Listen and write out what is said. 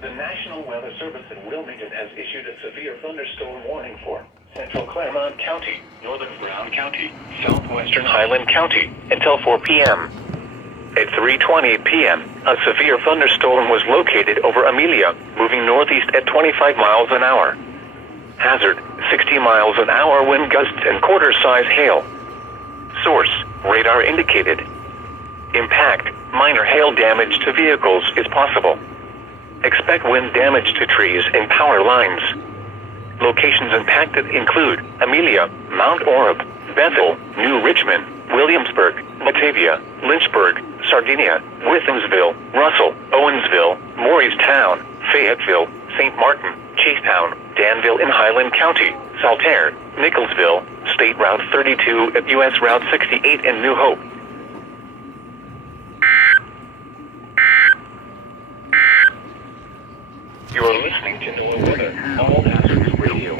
The National Weather Service in Wilmington has issued a severe thunderstorm warning for Central Claremont County, Northern Brown County, Southwestern Highland County, until 4 p.m. At 3:20 p.m., a severe thunderstorm was located over Amelia, moving northeast at 25 miles an hour. Hazard, 60 miles an hour wind gusts and quarter-size hail. Source, radar indicated. Impact, minor hail damage to vehicles is possible. Expect wind damage to trees and power lines. Locations impacted include Amelia, Mount Orab, Bethel, New Richmond, Williamsburg, Batavia, Lynchburg, Sardinia, Withamsville, Russell, Owensville, Morristown, Fayetteville, St. Martin, Chasetown, Danville in Highland County, Saltaire, Nicholsville, State Route 32 at US Route 68 in New Hope. You are listening to NWR Weather, All Hazards Radio.